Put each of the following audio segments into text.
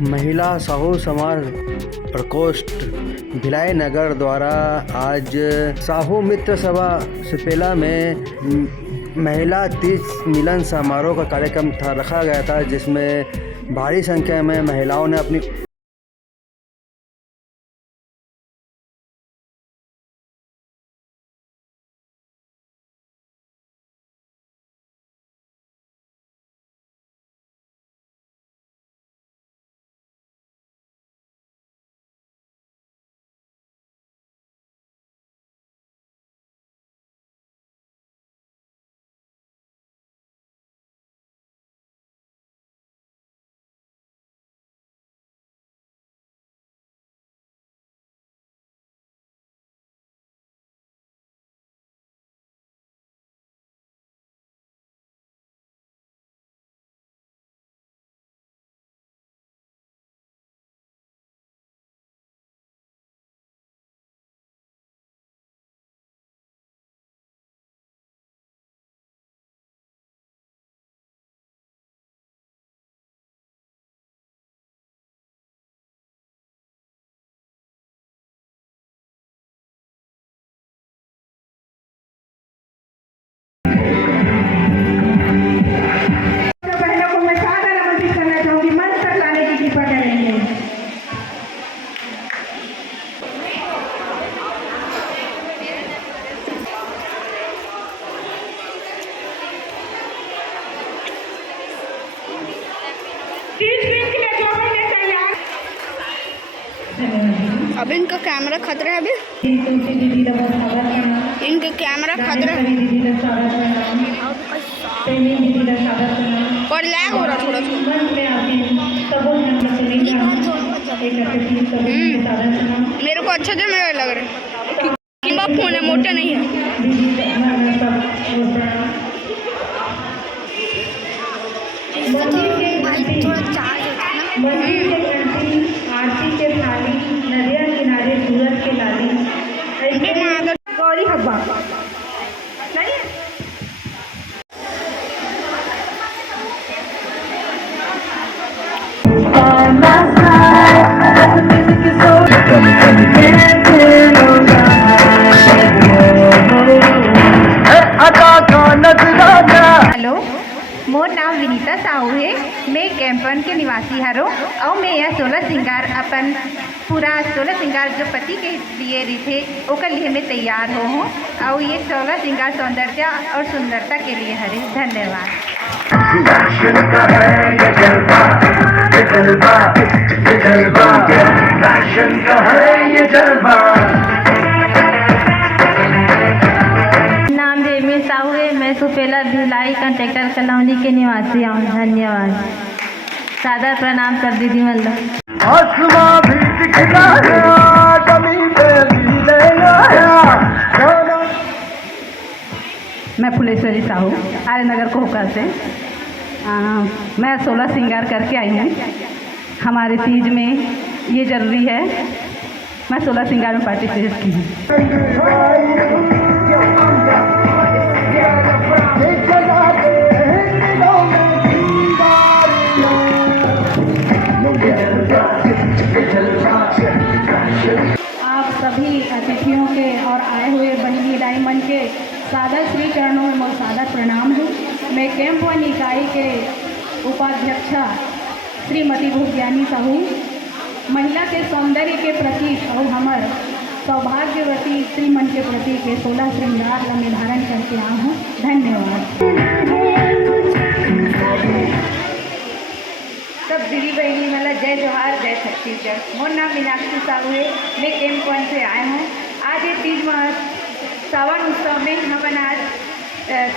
महिला साहू समाज प्रकोष्ठ भिलाई नगर द्वारा आज साहू मित्र सभा सुपेला में महिला तीज मिलन समारोह का कार्यक्रम रखा गया था, जिसमें भारी संख्या में महिलाओं ने अपनी अब इनका कैमरा खतरा है। अभी इनका कैमरा खतरा है और लैग हो रहा थोड़ा मेरे को अच्छा तो मेरा लग रहा है कि फोन है, मोटा नहीं है। थोड़ा चार्ज आरती के थाली नदिया किनारे सूरज के लाली गौरी हब्बा नहीं हेलो, मोर नाम विनीता साहू है। मैं कैंपन के निवासी हरो और मैं यह 16 श्रृंगार अपन पूरा 16 श्रृंगार जो पति के लिए थे ओकर लिए मैं तैयार हूँ और ये 16 श्रृंगार सौंदर्य और सुंदरता के लिए हरे। धन्यवाद। नाम रेमी साहू है। मैं सुपेला भिलाई कंट्रेक्टर कॉलोनी के निवासी हूँ। धन्यवाद। सादर प्रणाम कर दीदी मतलब मैं फुलेश्वरी साहू आर्य नगर कोहका से मैं 16 श्रृंगार करके आई हूँ। हमारे तीज में ये ज़रूरी है। मैं 16 श्रृंगार में पार्टिसिपेट की हूँ। आप सभी अतिथियों के और आए हुए बहिनी डायमंड के सादर श्री चरणों में मोर सादर प्रणाम है। मैं कैंप वन इकाई के उपाध्यक्षा श्रीमती भूज्ञानी साहू महिला के सौंदर्य के प्रतीक और हमार सौभाग्यवती श्रीमन के प्रतीक के 16 श्रृंगार ला निर्धारण करके आया हूँ। धन्यवाद। सब दीदी बहनी मतलब जय जोहार, जय छत्तीसगढ़। मोर नाम मीनाक्षी साहू है। मैं कैंप वन से आए हूँ। आज ये तीज सावन उत्सव में हमन आज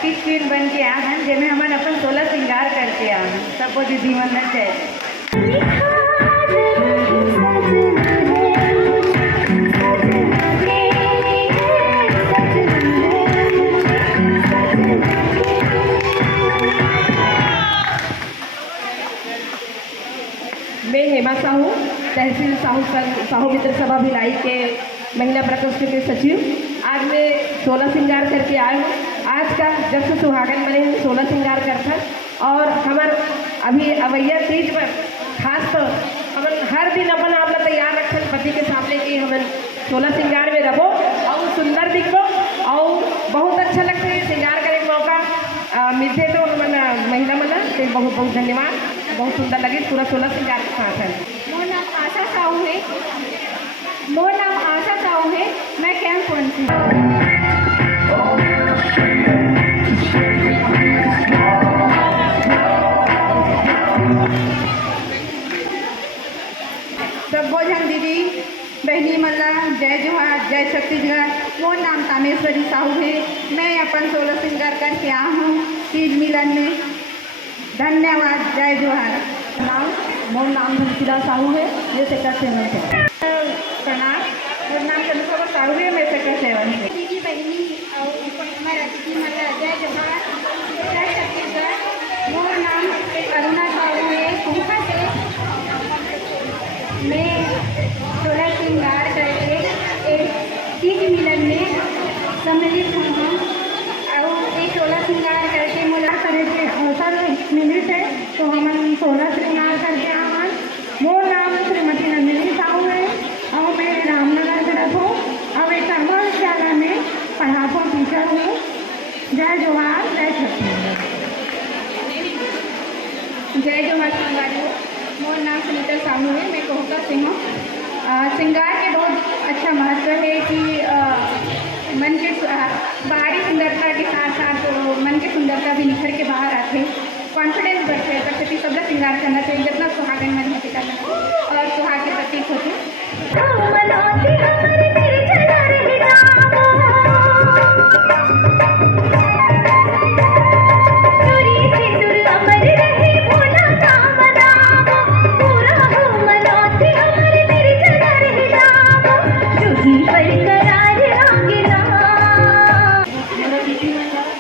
तीज क्वीन बन के आए हैं, जिसमें हमन अपन 16 श्रृंगार करके आए हैं। सबको दीदी मन जय। मैं हेमा साहू तहसील साहू मित्र सभा भिलाई के महिला प्रकोष्ठ के सचिव। आज मैं 16 श्रृंगार करके आए हूँ। आज का जब से सुहागन बने हैं 16 श्रृंगार करकर और हमार अभी अवैया तीज पर खास तो दिन अपन आप लोग तैयार रखन पति के सामने कि हमें 16 श्रृंगार में रहो और सुंदर दिखो और बहुत अच्छा लगता है श्रृंगार करे के मौका मिलते तो मन महिला मन के बहुत बहुत धन्यवाद। बहुत सुंदर लगे पूरा 16 श्रृंगार के साथ है। मोर नाम आशा साहू है। मोर नाम आशा साहू है। मैं कैंप 1 से। सबको झन दीदी बहनी मल्ला जय जोहार जय छत्तीसगढ़। मोर नाम कामेश्वरी साहू है। मैं अपन 16 श्रृंगार करके आया हूँ तीज मिलन में। धन्यवाद जय जोहार। मोर नाम धनशीला साहू है। ये सेक्टर 7 से। प्रणाम। मोर नाम चंद्रशेखर साहू है। मैं सेक्टर 7 से। दीदी बहनी और मैं रखती मल्ला जय जोहार जय छत्तीसगढ़। मोर नाम अरुणा साहू है कुंभा से। मैं 16 श्रृंगार करके एक तीज मिलन में सम्मिलित हूँ और एक 16 श्रृंगार करके मुलाकात करके अवसर मिलित है तो हम 16 श्रृंगार करके आवन। मोर नाम श्रीमती नंदिनी साहू है और मैं रामनगर से रहूँ और एक कर्मा विद्यालय में पढ़ाता टीचर हूँ। जय जोहार जय छत्तीसगढ़। जय जोहार श्रृंगारी। मोर नाम सुनीता साहू है। मैं कोहका से हूँ। श्रृंगार के बहुत अच्छा महत्व है कि मन के बाहरी सुंदरता के साथ साथ मन की सुंदरता भी निखर के बाहर आते। कॉन्फिडेंस बढ़ते हैं। प्रकृति शब्द श्रृंगार करना चाहिए जितना सुहागन मन होते करना और सुहाग के प्रतीक होते।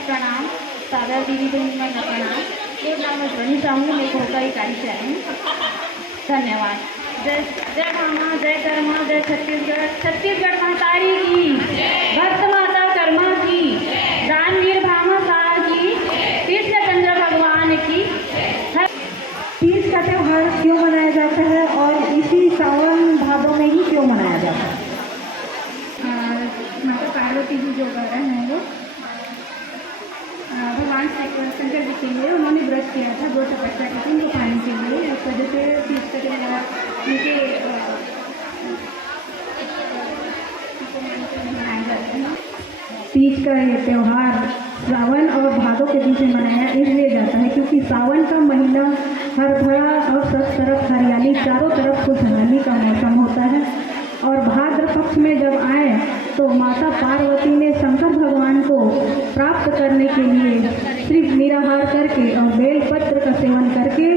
प्रणाम। सागर दीदी बहनी मैं प्रणाम। मोर नाम अश्वनी साहू। मैं कोहका इकाई से आई हूँ। धन्यवाद। जय जय भामा जय कर्मा जय छत्तीसगढ़। छत्तीसगढ़ महतारी की भक्त माता कर्मा की दानवीर भामा सार की कृष्ण चंद्र भगवान की। तीज का त्यौहार क्यों मनाया जाता है और इसी सावन भादों में ही क्यों मनाया जाता है? माता पार्वती जी जो कारण है वो भगवान शंकर जी के लिए उन्होंने व्रत किया था। वो तपस्या की थी उनको पाने के लिए। उस वजह से तीज का त्यौहार उनके मनाया जाता है। तीज का ये त्यौहार सावन और भादों के बीच में मनाया इसलिए जाता है क्योंकि सावन का महीना हर भरा और सब तरफ हरियाली चारों तरफ खुशहाली का मौसम होता है और भाद्र पक्ष में जब आए तो माता पार्वती ने शंकर भगवान को प्राप्त करने के लिए सिर्फ निराहार करके और बेलपत्र का सेवन करके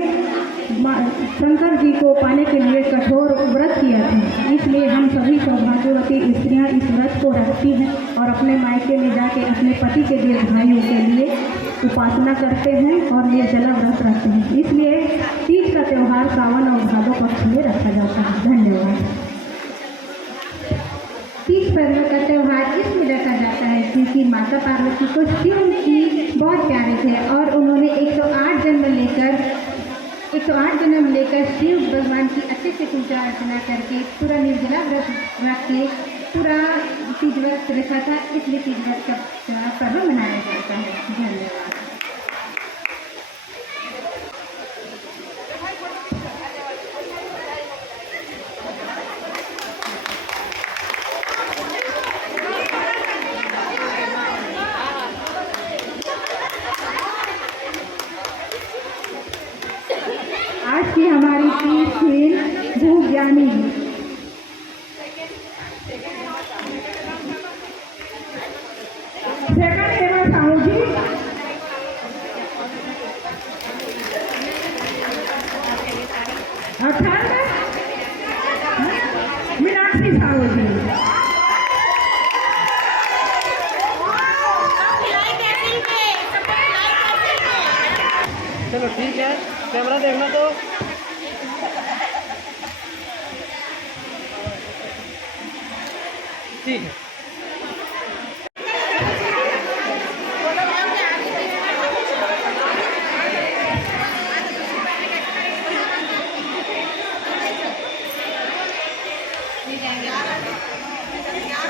शंकर जी को पाने के लिए कठोर व्रत किया था। इसलिए हम सभी सौभाग्यवती स्त्रियां इस व्रत को रखती हैं और अपने मायके में जाके अपने पति के दीर्घायु के लिए उपासना करते हैं और निर्जला व्रत रखते हैं। इसलिए तीज का त्यौहार सावन और भादों पक्ष में रखा जाता है। धन्यवाद। तीज पर्व का त्यौहार इसलिए रखा जाता है क्योंकि माता पार्वती को शिव जी बहुत प्यारे थे और उन्होंने 108 जन्म लेकर शिव भगवान की अच्छे से पूजा अर्चना करके पूरा निर्जला व्रत रख के पूरा तीज व्रत रखा था। इसलिए तीज व्रत का पर्व मनाया जाता है। धन्यवाद। आज की हमारी तीज थीम भूज्ञानी। सेकंड सेवा साहू जी। अखंड मीनाक्षी साहू जी। चलो ठीक है, कैमरा देखना तो ठीक है। है